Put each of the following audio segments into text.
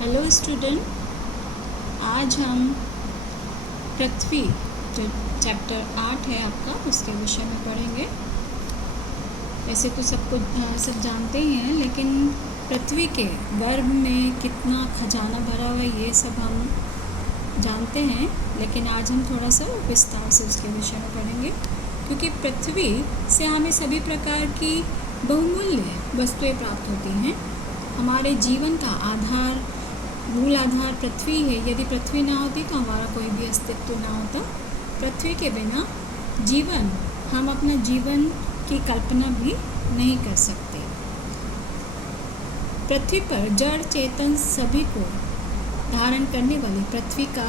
Hello student, आज हम पृथ्वी जो चैप्टर 8 है आपका उसके विषय में पढ़ेंगे। वैसे तो सब जानते ही हैं, लेकिन पृथ्वी के गर्भ में कितना खजाना भरा हुआ है ये सब हम जानते हैं, लेकिन आज हम थोड़ा सा विस्तार से उसके विषय में पढ़ेंगे, क्योंकि पृथ्वी से हमें सभी प्रकार की बहुमूल्य वस्तुएं प्राप्त होती हैं। हमारे जीवन का मूल आधार पृथ्वी है। यदि पृथ्वी ना होती तो हमारा कोई भी अस्तित्व ना होता। पृथ्वी के बिना हम अपना जीवन की कल्पना भी नहीं कर सकते। पृथ्वी पर जड़ चेतन सभी को धारण करने वाली पृथ्वी का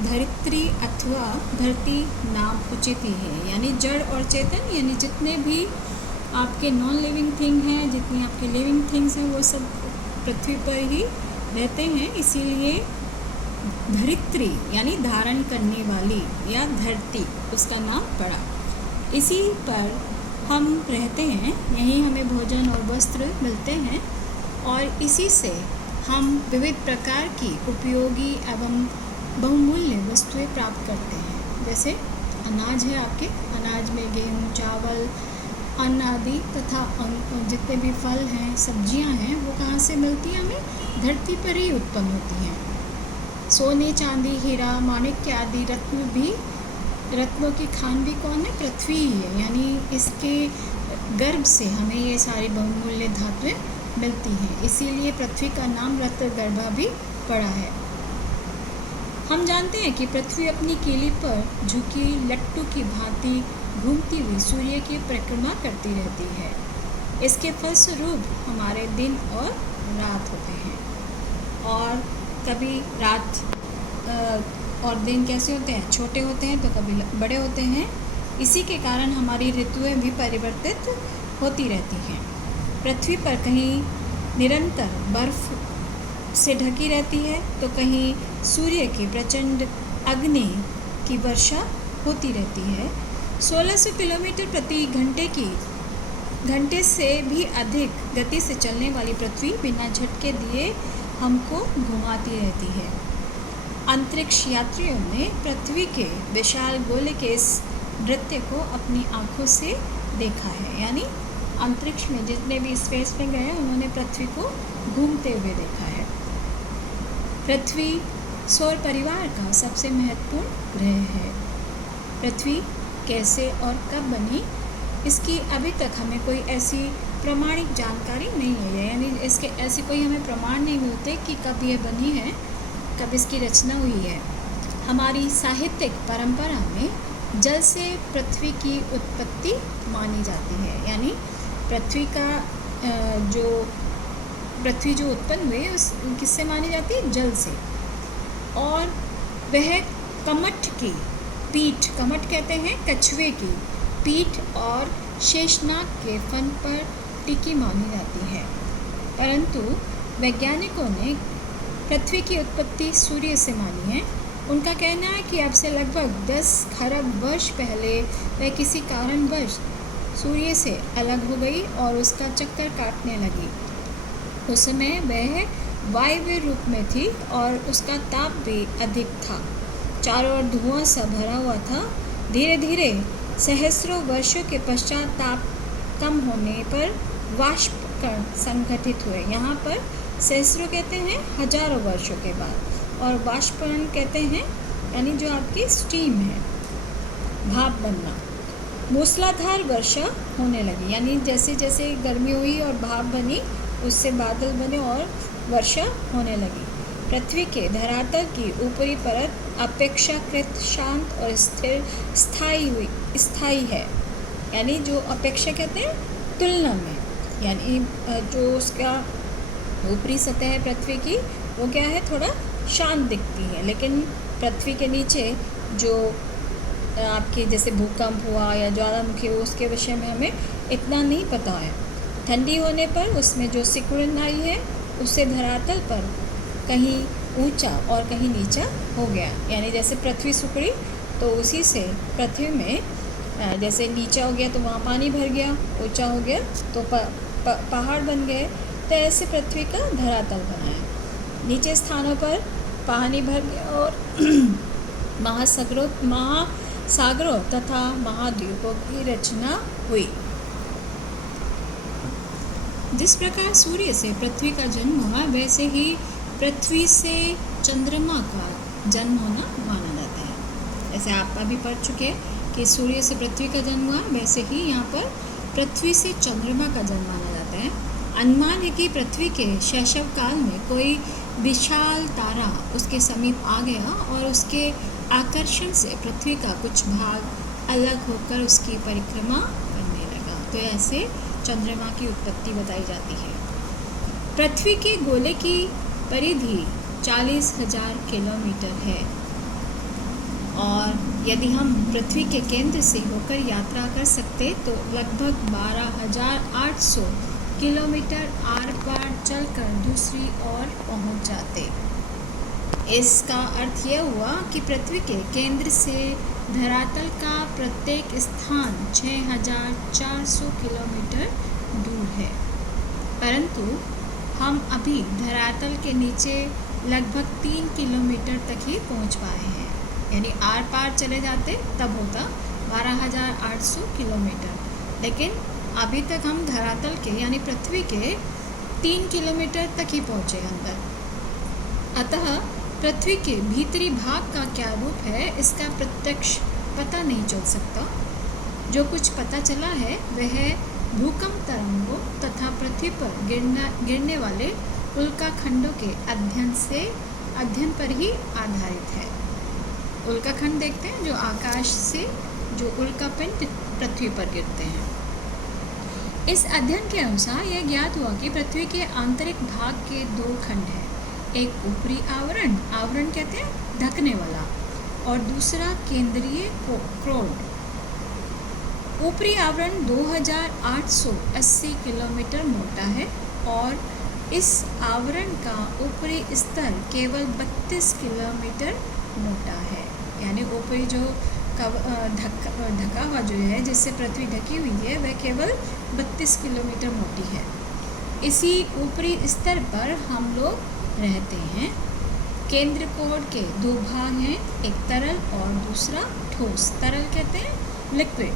धरित्री अथवा धरती नाम उचित ही है। यानी जड़ और चेतन, यानी जितने भी आपके नॉन लिविंग थिंग हैं, जितनी आपके लिविंग थिंग्स हैं, वो सब पृथ्वी पर ही रहते हैं। इसीलिए धरित्री यानी धारण करने वाली या धरती उसका नाम पड़ा। इसी पर हम रहते हैं, यहीं हमें भोजन और वस्त्र मिलते हैं, और इसी से हम विविध प्रकार की उपयोगी एवं बहुमूल्य वस्तुएं प्राप्त करते हैं। जैसे अनाज है, आपके अनाज में गेहूँ, चावल, अन्न आदि तथा जितने भी फल हैं, सब्जियां हैं, वो कहाँ से मिलती हैं? हमें धरती पर ही उत्पन्न होती हैं। सोने, चांदी, हीरा, माणिक्य आदि रत्नों की खान भी कौन है? पृथ्वी ही है। यानी इसके गर्भ से हमें ये सारी बहुमूल्य धातुएं मिलती हैं। इसीलिए पृथ्वी का नाम रत्नगर्भा भी पड़ा है। हम जानते हैं कि पृथ्वी अपनी कीली पर झुकी लट्टू की भांति घूमती हुई सूर्य की परिक्रमा करती रहती है। इसके फलस्वरूप हमारे दिन और रात होते हैं, और कभी रात और दिन कैसे होते हैं? छोटे होते हैं तो कभी बड़े होते हैं। इसी के कारण हमारी ऋतुएं भी परिवर्तित होती रहती हैं। पृथ्वी पर कहीं निरंतर बर्फ से ढकी रहती है, तो कहीं सूर्य की प्रचंड अग्नि की वर्षा होती रहती है। 1600 किलोमीटर प्रति घंटे से भी अधिक गति से चलने वाली पृथ्वी बिना झटके दिए हमको घुमाती रहती है। अंतरिक्ष यात्रियों ने पृथ्वी के विशाल गोले के इस नृत्य को अपनी आंखों से देखा है। यानी अंतरिक्ष में जितने भी स्पेस में गए, उन्होंने पृथ्वी को घूमते हुए देखा है। पृथ्वी सौर परिवार का सबसे महत्वपूर्ण ग्रह है। पृथ्वी कैसे और कब बनी, इसकी अभी तक हमें कोई ऐसी प्रमाणिक जानकारी नहीं है। यानी इसके ऐसे कोई हमें प्रमाण नहीं मिलते कि कब ये बनी है, कब इसकी रचना हुई है। हमारी साहित्यिक परंपरा में जल से पृथ्वी की उत्पत्ति मानी जाती है। यानी पृथ्वी जो उत्पन्न हुई उस किससे मानी जाती है? जल से। और वह कमठ की पीठ, कमठ कहते हैं कछुए की पीठ और शेषनाग के फन पर टिकी मानी जाती है। परंतु वैज्ञानिकों ने पृथ्वी की उत्पत्ति सूर्य से मानी है। उनका कहना है कि अब से लगभग 10 खरब वर्ष पहले वह किसी कारणवश सूर्य से अलग हो गई और उसका चक्कर काटने लगी। उस समय वह वायव्य रूप में थी और उसका ताप भी अधिक था। चारों ओर धुआं सा भरा हुआ था। धीरे धीरे सहस्रों वर्षों के पश्चात ताप कम होने पर वाष्प कण संगठित हुए। यहाँ पर सहस्रों कहते हैं हजारों वर्षों के बाद, और वाष्प कण कहते हैं यानी जो आपकी स्टीम है, भाप बनना। मूसलाधार वर्षा होने लगी। यानी जैसे जैसे गर्मी हुई और भाप बनी, उससे बादल बने और वर्षा होने लगी। पृथ्वी के धरातल की ऊपरी परत अपेक्षाकृत शांत और स्थायी है। यानी जो अपेक्षा कहते हैं तुलना में, यानी जो उसका ऊपरी सतह है पृथ्वी की, वो क्या है? थोड़ा शांत दिखती है। लेकिन पृथ्वी के नीचे जो आपके जैसे भूकंप हुआ या ज्वालामुखी हुआ, उसके विषय में हमें इतना नहीं पता है। ठंडी होने पर उसमें जो सिकुड़न आई है, उससे धरातल पर कहीं ऊंचा और कहीं नीचा हो गया। यानी जैसे पृथ्वी सिकुड़ी तो उसी से पृथ्वी में जैसे नीचा हो गया तो वहाँ पानी भर गया, ऊंचा हो गया तो पहाड़ बन गए। तो ऐसे पृथ्वी का धरातल बना है। नीचे स्थानों पर पानी भर गया और महासागरों तथा महाद्वीपों की रचना हुई। जिस प्रकार सूर्य से पृथ्वी का जन्म हुआ, वैसे ही पृथ्वी से चंद्रमा का जन्म होना माना जाता है। जैसे आप अभी पढ़ चुके हैं कि सूर्य से पृथ्वी का जन्म हुआ, वैसे ही यहाँ पर पृथ्वी से चंद्रमा का जन्म माना जाता है। अनुमान है कि पृथ्वी के शैशव काल में कोई विशाल तारा उसके समीप आ गया और उसके आकर्षण से पृथ्वी का कुछ भाग अलग होकर उसकी परिक्रमा करने लगा। तो ऐसे चंद्रमा की उत्पत्ति बताई जाती है। पृथ्वी के गोले की परिधि 40,000 किलोमीटर है और यदि हम पृथ्वी के केंद्र से होकर यात्रा कर सकते तो लगभग 12,800 किलोमीटर आर पार चलकर दूसरी ओर पहुंच जाते। इसका अर्थ यह हुआ कि पृथ्वी के केंद्र से धरातल का प्रत्येक स्थान 6,400 किलोमीटर दूर है, परंतु हम अभी धरातल के नीचे लगभग 3 किलोमीटर तक ही पहुंच पाए हैं। यानी आर पार चले जाते तब होता 12,800 किलोमीटर, लेकिन अभी तक हम धरातल के यानी पृथ्वी के 3 किलोमीटर तक ही पहुँचे अंदर। अतः पृथ्वी के भीतरी भाग का क्या रूप है, इसका प्रत्यक्ष पता नहीं चल सकता। जो कुछ पता चला है वह भूकंप तरंगों तथा पृथ्वी पर गिरने वाले उल्काखंडों के अध्ययन पर ही आधारित है। उल्काखंड देखते हैं जो आकाश से जो उल्कापिंड पृथ्वी पर गिरते हैं। इस अध्ययन के अनुसार यह ज्ञात हुआ कि पृथ्वी के आंतरिक भाग के 2 खंड हैं। एक ऊपरी आवरण कहते हैं ढकने वाला, और दूसरा केंद्रीय क्रोड। ऊपरी आवरण 2,880 किलोमीटर मोटा है और इस आवरण का ऊपरी स्तर केवल 32 किलोमीटर मोटा है। यानी ऊपरी जो ढका हुआ जो है जिससे पृथ्वी ढकी हुई है वह केवल 32 किलोमीटर मोटी है। इसी ऊपरी स्तर पर हम लोग रहते हैं। केंद्र कोड के 2 भाग हैं, एक तरल और दूसरा ठोस। तरल कहते हैं लिक्विड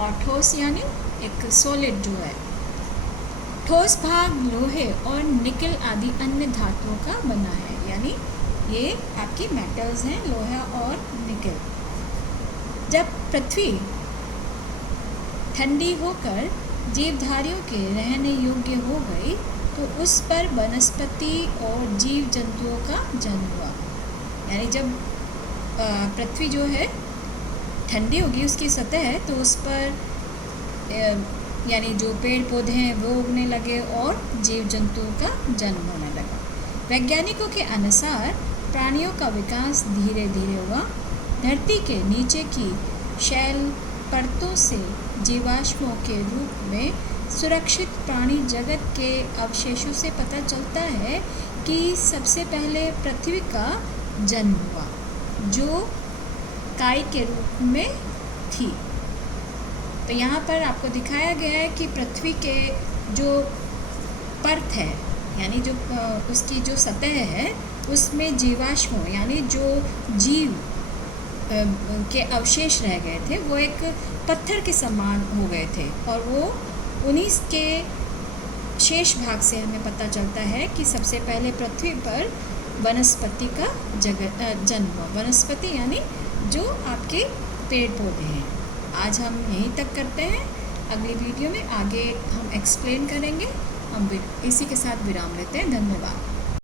और ठोस यानी एक सॉलिड जो है। ठोस भाग लोहे और निकल आदि अन्य धातुओं का बना है। यानी ये आपकी मेटल्स हैं, लोहा और निकल। जब पृथ्वी ठंडी होकर जीवधारियों के रहने योग्य हो गई तो उस पर वनस्पति और जीव जंतुओं का जन्म हुआ। यानी जब पृथ्वी जो है ठंडी होगी, उसकी सतह है, तो उस पर यानी जो पेड़ पौधे हैं वो उगने लगे और जीव जंतुओं का जन्म होने लगा। वैज्ञानिकों के अनुसार प्राणियों का विकास धीरे धीरे हुआ। धरती के नीचे की शैल परतों से जीवाश्मों के रूप में सुरक्षित प्राणी जगत के अवशेषों से पता चलता है कि सबसे पहले पृथ्वी का जन्म हुआ, जो काई के रूप में थी। तो यहाँ पर आपको दिखाया गया है कि पृथ्वी के जो परत है यानी जो उसकी जो सतह है उसमें जीवाश्मों यानी जो जीव के अवशेष रह गए थे वो एक पत्थर के समान हो गए थे, और वो उन्हीं के शेष भाग से हमें पता चलता है कि सबसे पहले पृथ्वी पर वनस्पति का जन्म हुआ। वनस्पति यानी जो आपके पेड़ पौधे हैं। आज हम यहीं तक करते हैं, अगली वीडियो में आगे हम एक्सप्लेन करेंगे। हम इसी के साथ विराम लेते हैं। धन्यवाद।